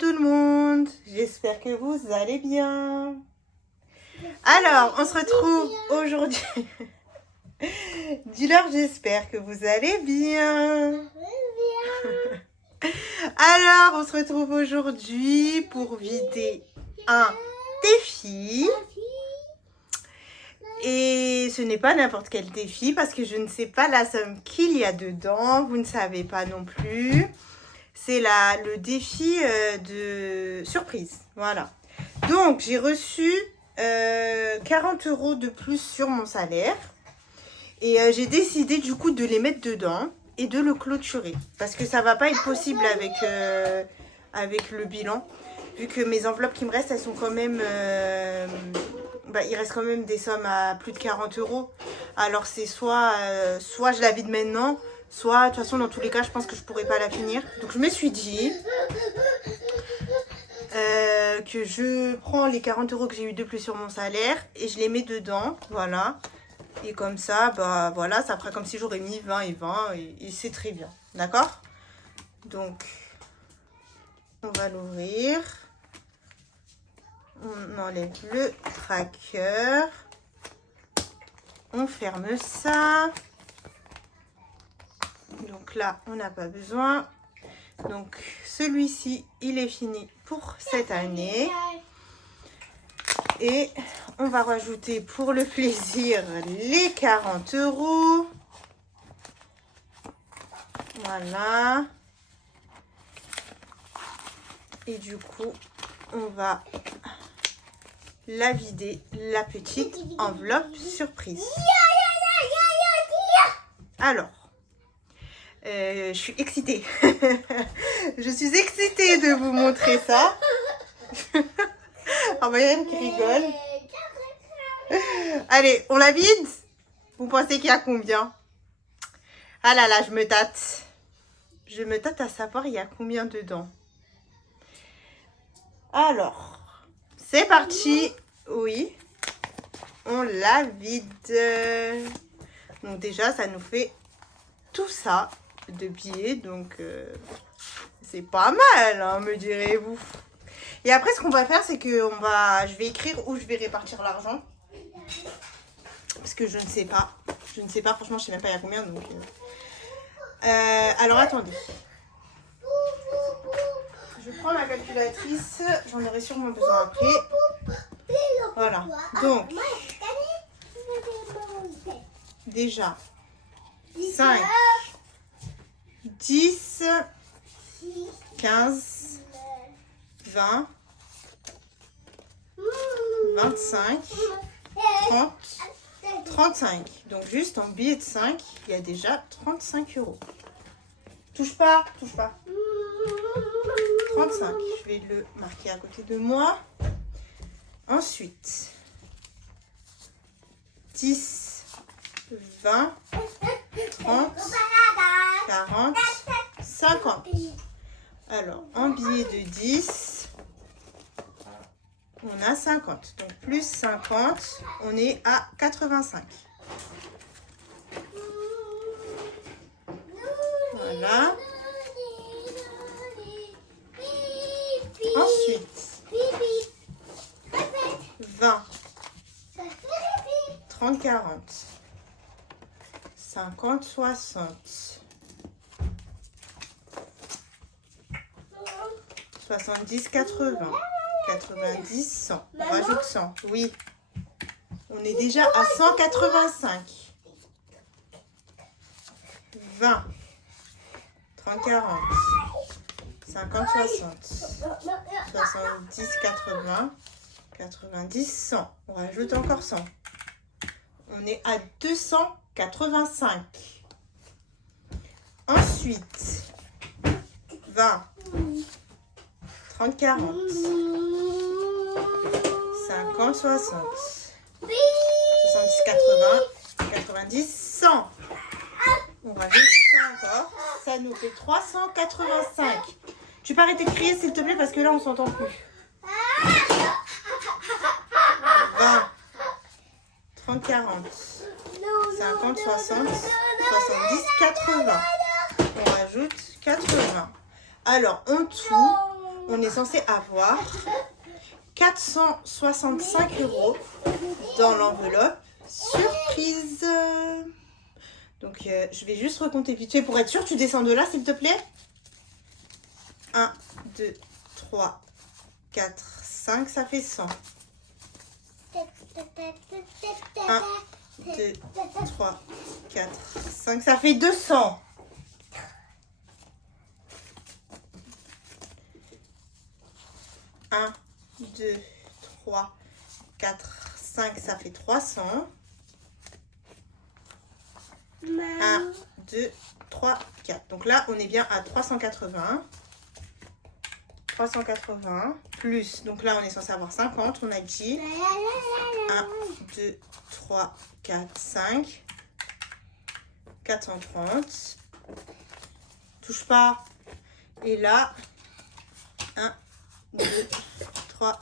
tout le monde, j'espère que vous allez bien. Alors, on se retrouve aujourd'hui. Dis-leur, j'espère que vous allez bien. Alors, on se retrouve aujourd'hui pour vider un défi. Et ce n'est pas n'importe quel défi parce que je ne sais pas la somme qu'il y a dedans. Vous ne savez pas non plus. C'est le défi de surprise. Voilà. Donc, j'ai reçu 40 € de plus sur mon salaire. Et j'ai décidé du coup de les mettre dedans et de le clôturer. Parce que ça ne va pas être possible avec le bilan. Vu que mes enveloppes qui me restent, elles sont quand même... il reste quand même des sommes à plus de 40 €. Alors c'est soit je la vide maintenant, soit de toute façon dans tous les cas je pense que je pourrais pas la finir. Donc je me suis dit que je prends les 40 € que j'ai eu de plus sur mon salaire et je les mets dedans, voilà. Et comme ça, bah voilà, ça fera comme si j'aurais mis 20 et 20 et c'est très bien, d'accord? Donc on va l'ouvrir. On enlève le tracker. On ferme ça. Donc là, on n'a pas besoin. Donc celui-ci, il est fini pour cette année. Et on va rajouter pour le plaisir les 40 €. Voilà. Et du coup, on va la vider, la petite enveloppe surprise. Alors, je suis excitée. Je suis excitée de vous montrer ça. Oh, il y a une qui rigole. Allez, on la vide? Vous pensez qu'il y a combien? Ah là là, je me tâte. Je me tâte à savoir il y a combien dedans. Alors... c'est parti. Oui. On la vide. Donc déjà, ça nous fait tout ça de billets. Donc, c'est pas mal, hein, me direz-vous. Et après, ce qu'on va faire, c'est que je vais écrire où je vais répartir l'argent. Parce que je ne sais pas. Je ne sais pas, franchement, je sais même pas il y a combien. Donc, alors, attendez. Je prends ma calculatrice, j'en aurai sûrement besoin après. Voilà, donc, déjà, 5, 10, 15, 20, 25, 30, 35. Donc juste en billet de 5, il y a déjà 35 €. Touche pas, touche pas. 35, je vais le marquer à côté de moi. Ensuite, 10, 20, 30, 40, 50. Alors, en billet de 10, on a 50. Donc, plus 50, on est à 85. Voilà. Ensuite, 20, 30, 40, 50, 60, 70, 80, 90, 100. On rajoute 100, oui. On est déjà à 185. 20, 30, 40. 50, 60, 70, 80, 90, 100. On rajoute encore 100. On est à 285. Ensuite, 20, 30, 40, 50, 60, 70, 80, 90, 100. On rajoute 100 encore. Ça nous fait 385. Tu peux arrêter de crier s'il te plaît parce que là on s'entend plus. 20, 30, 40, 50, 60, 70, 80. On rajoute 80. Alors en tout, on est censé avoir 465 € dans l'enveloppe surprise. Donc, je vais juste recompter vite fait pour être sûr. Tu descends de là, s'il te plaît. 1, 2, 3, 4, 5, ça fait 100. 1, 2, 3, 4, 5, ça fait 200. 1, 2, 3, 4, 5, ça fait 300. 1, 2, 3, 4. Donc là, on est bien à 380. 380 plus, donc là, on est censé avoir 50, on a dit. 1, 2, 3, 4, 5. 430. Touche pas. Et là, 1, 2, 3,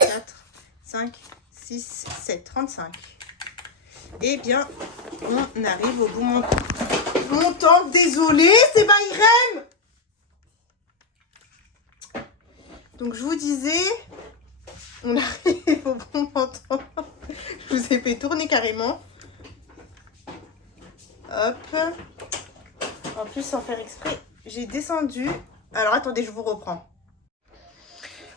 4, 5, 6, 7, 35. Eh bien, on arrive au bout montant. Désolée, c'est pas Irem. Donc, je vous disais, on arrive au bon montant. Je vous ai fait tourner carrément. Hop. En plus, sans faire exprès, j'ai descendu. Alors, attendez, je vous reprends.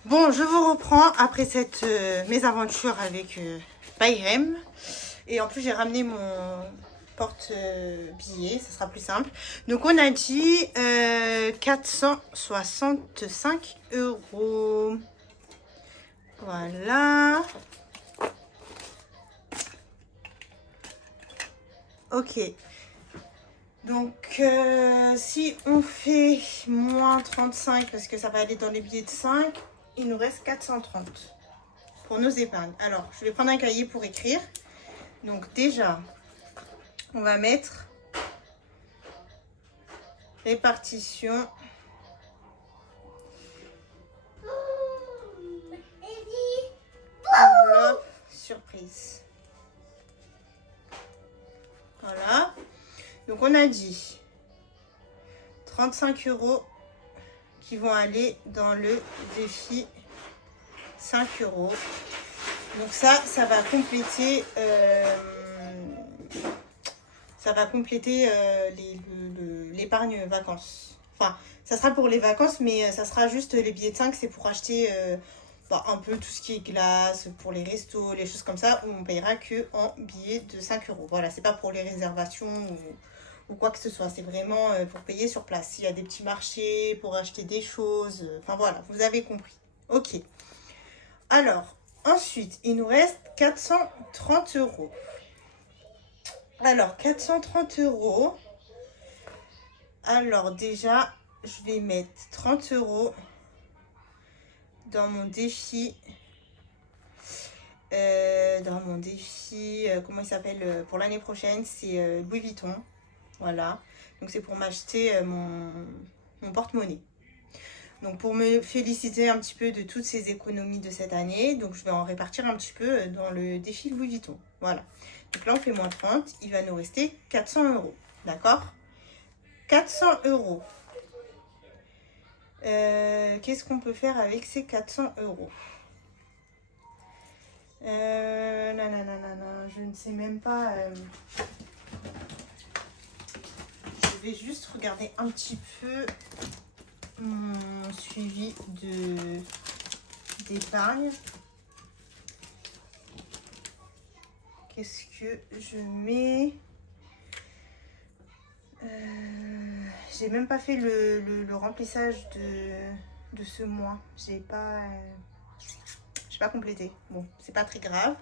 Bon, je vous reprends après cette mésaventure avec Irem. Et en plus, j'ai ramené mon porte-billet, ça sera plus simple. Donc, on a dit 465 €. Voilà. Ok. Donc, si on fait moins 35, parce que ça va aller dans les billets de 5, il nous reste 430 pour nos épargnes. Alors, je vais prendre un cahier pour écrire. Donc, déjà, on va mettre répartition. Enveloppe surprise. Voilà. Donc, on a dit 35 € qui vont aller dans le défi 5 €. Donc, ça va compléter, l'épargne vacances. Enfin, ça sera pour les vacances, mais ça sera juste les billets de 5, c'est pour acheter un peu tout ce qui est glace, pour les restos, les choses comme ça, où on payera que en billets de 5 €. Voilà, c'est pas pour les réservations ou quoi que ce soit. C'est vraiment pour payer sur place. S'il y a des petits marchés, pour acheter des choses. Enfin voilà, vous avez compris. Ok. Alors, ensuite, il nous reste 430 €. Alors, 430 €. Alors, déjà, je vais mettre 30 € dans mon défi. Comment il s'appelle pour l'année prochaine, c'est Louis Vuitton. Voilà. Donc, c'est pour m'acheter mon porte-monnaie. Donc, pour me féliciter un petit peu de toutes ces économies de cette année, donc je vais en répartir un petit peu dans le défi Louis Vuitton. Voilà. Donc là, on fait moins 30. Il va nous rester 400 €. D'accord ? 400 €. Qu'est-ce qu'on peut faire avec ces 400 €? Je ne sais même pas. Je vais juste regarder un petit peu mon suivi d'épargne. Qu'est-ce que je mets? J'ai même pas fait le remplissage de ce mois. J'ai pas complété. Bon, c'est pas très grave.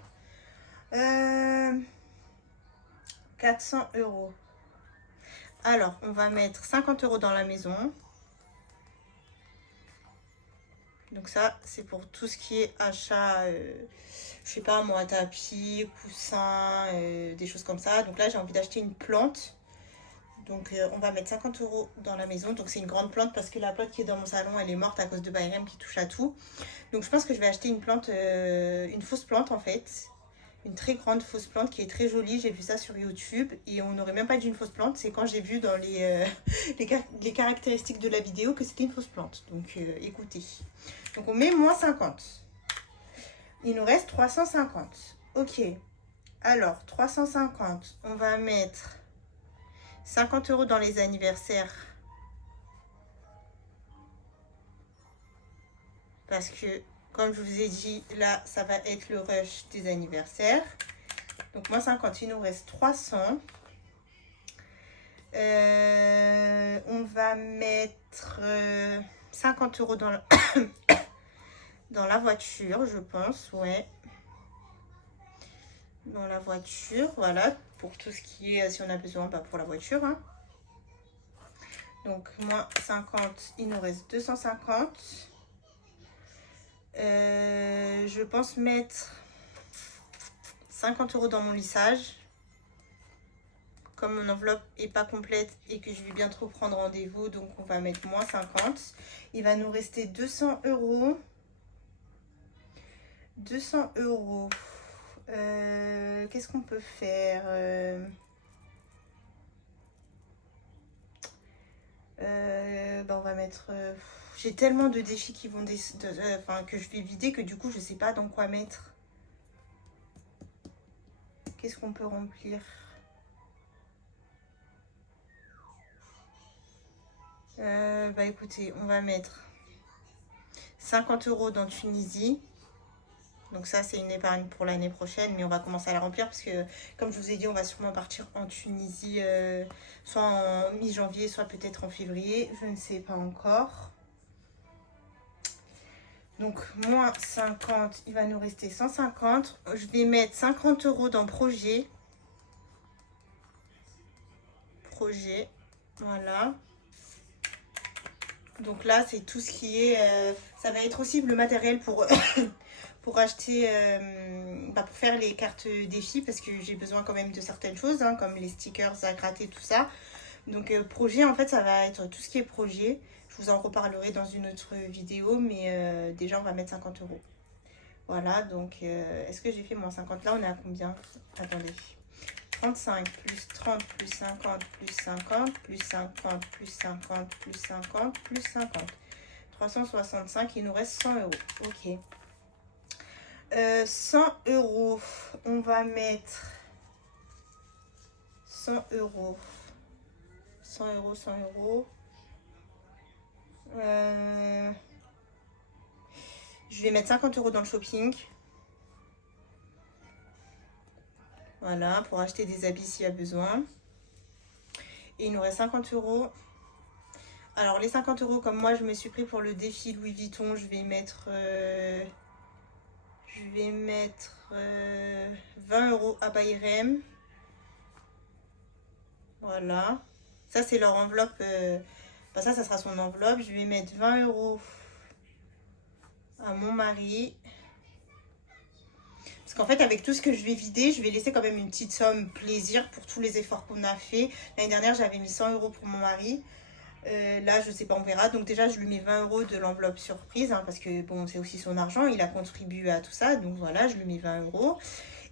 400 €. Alors, on va mettre 50 € dans la maison. Donc ça, c'est pour tout ce qui est achat, je sais pas moi, tapis, coussins, des choses comme ça. Donc là, j'ai envie d'acheter une plante. Donc on va mettre 50 € dans la maison. Donc c'est une grande plante parce que la plante qui est dans mon salon, elle est morte à cause de Irem qui touche à tout. Donc je pense que je vais acheter une plante, une fausse plante en fait. Une très grande fausse plante qui est très jolie. J'ai vu ça sur YouTube et on n'aurait même pas dit une fausse plante. C'est quand j'ai vu dans les caractéristiques de la vidéo que c'était une fausse plante. Donc écoutez. Donc on met moins 50. Il nous reste 350. Ok. Alors 350. On va mettre 50 € dans les anniversaires. Parce que, comme je vous ai dit, là, ça va être le rush des anniversaires. Donc, moins 50, il nous reste 300. On va mettre 50 € dans, dans la voiture, je pense, ouais. Dans la voiture, voilà, pour tout ce qui est, si on a besoin, bah, pour la voiture, hein. Donc, moins 50, il nous reste 250. Je pense mettre 50 € dans mon lissage. Comme mon enveloppe n'est pas complète et que je vais bientôt prendre rendez-vous, donc on va mettre moins 50. Il va nous rester 200 €. 200 €. Qu'est-ce qu'on peut faire bah on va mettre... j'ai tellement de défis qui vont que je vais vider que du coup je sais pas dans quoi mettre. Qu'est-ce qu'on peut remplir? Bah écoutez, on va mettre 50 € dans Tunisie. Donc ça c'est une épargne pour l'année prochaine, mais on va commencer à la remplir parce que comme je vous ai dit, on va sûrement partir en Tunisie soit en mi-janvier, soit peut-être en février, je ne sais pas encore. Donc moins 50, il va nous rester 150. Je vais mettre 50 € dans projet. Projet, voilà. Donc là c'est tout ce qui est... ça va être aussi le matériel pour... pour acheter, pour faire les cartes défis parce que j'ai besoin quand même de certaines choses, hein, comme les stickers à gratter, tout ça. Donc projet, en fait, ça va être tout ce qui est projet. Je vous en reparlerai dans une autre vidéo, mais déjà, on va mettre 50 €. Voilà, donc est-ce que j'ai fait moins 50? Là, on est à combien? Attendez. 35 plus 30 plus 50 plus 50 plus 50 plus 50 plus 50 plus 50. 365, il nous reste 100 €. Ok. 100 €. On va mettre 100 €. 100 €, 100 €. Je vais mettre 50 € dans le shopping. Voilà, pour acheter des habits s'il y a besoin. Et il nous reste 50 €. Alors, les 50 € comme moi, je me suis pris pour le défi Louis Vuitton, je vais mettre... 20 € à Bayrem. Voilà. Ça, c'est leur enveloppe. Ça sera son enveloppe. Je vais mettre 20 € à mon mari. Parce qu'en fait, avec tout ce que je vais vider, je vais laisser quand même une petite somme plaisir pour tous les efforts qu'on a fait. L'année dernière, j'avais mis 100 € pour mon mari. Là, je sais pas, on verra. Donc déjà, je lui mets 20 € de l'enveloppe surprise, hein, parce que bon, c'est aussi son argent. Il a contribué à tout ça. Donc voilà, je lui mets 20 €.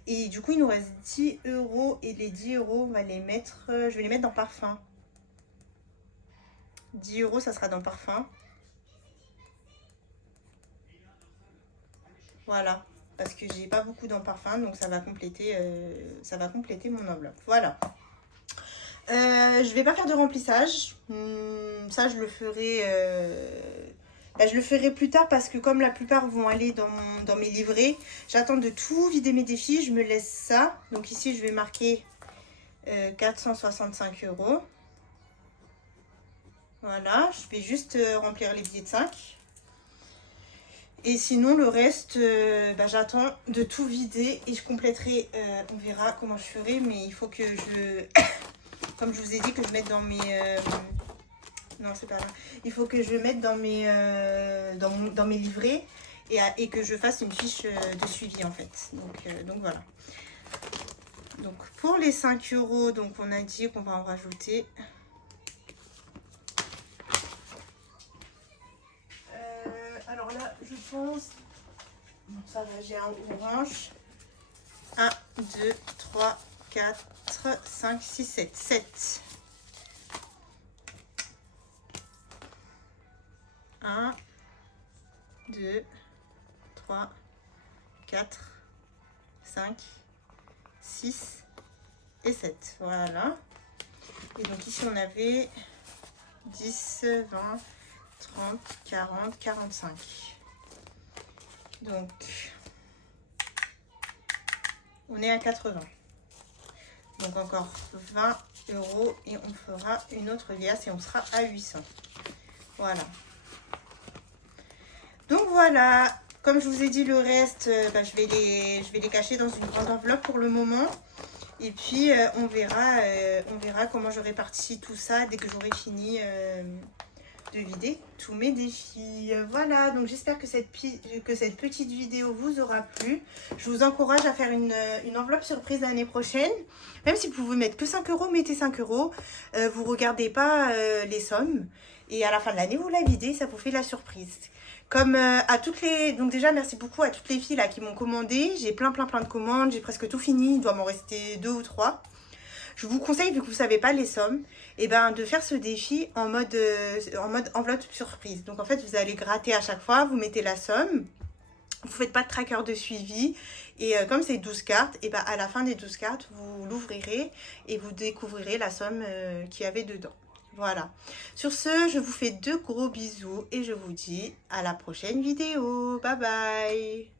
Et du coup, il nous reste 10 €. Et les 10 €, on va les mettre... je vais les mettre dans parfum. 10 €, ça sera dans parfum. Voilà. Parce que j'ai pas beaucoup dans parfum. Donc ça va compléter mon enveloppe. Voilà. Je vais pas faire de remplissage. Ça, je le ferai... je le ferai plus tard parce que comme la plupart vont aller dans mes livrets, j'attends de tout vider mes défis, je me laisse ça. Donc ici, je vais marquer 465 €. Voilà, je vais juste remplir les billets de 5. Et sinon, le reste, j'attends de tout vider et je compléterai. On verra comment je ferai, mais il faut que je... Comme je vous ai dit, que je mette dans mes... Non, c'est pas vrai. Il faut que je mette dans mes, dans mes livrets et que je fasse une fiche de suivi en fait. Donc voilà. Donc pour les 5 €, donc on a dit qu'on va en rajouter. Alors là, je pense... Bon, ça va, j'ai un orange. 1, 2, 3, 4, 5, 6, 7. 7. 1, 2, 3, 4, 5, 6 et 7. Voilà. Et donc ici on avait 10, 20, 30, 40, 45. Donc on est à 80. Donc encore 20 € et on fera une autre liasse et on sera à 800. Voilà. Donc voilà, comme je vous ai dit, le reste, je vais les cacher dans une grande enveloppe pour le moment. Et puis on verra comment je répartis tout ça dès que j'aurai fini de vider tous mes défis. Voilà, donc j'espère que cette petite vidéo vous aura plu. Je vous encourage à faire une enveloppe surprise l'année prochaine. Même si vous pouvez mettre que 5 €, mettez 5 €. Vous regardez pas les sommes. Et à la fin de l'année, vous la videz, ça vous fait la surprise. Comme à toutes les... Donc déjà, merci beaucoup à toutes les filles là qui m'ont commandé. J'ai plein de commandes, j'ai presque tout fini. Il doit m'en rester 2 ou 3. Je vous conseille, vu que vous ne savez pas les sommes, de faire ce défi en mode enveloppe surprise. Donc en fait, vous allez gratter à chaque fois, vous mettez la somme. Vous ne faites pas de tracker de suivi. Et comme c'est 12 cartes, à la fin des 12 cartes, vous l'ouvrirez et vous découvrirez la somme qu'il y avait dedans. Voilà. Sur ce, je vous fais de gros bisous et je vous dis à la prochaine vidéo. Bye bye.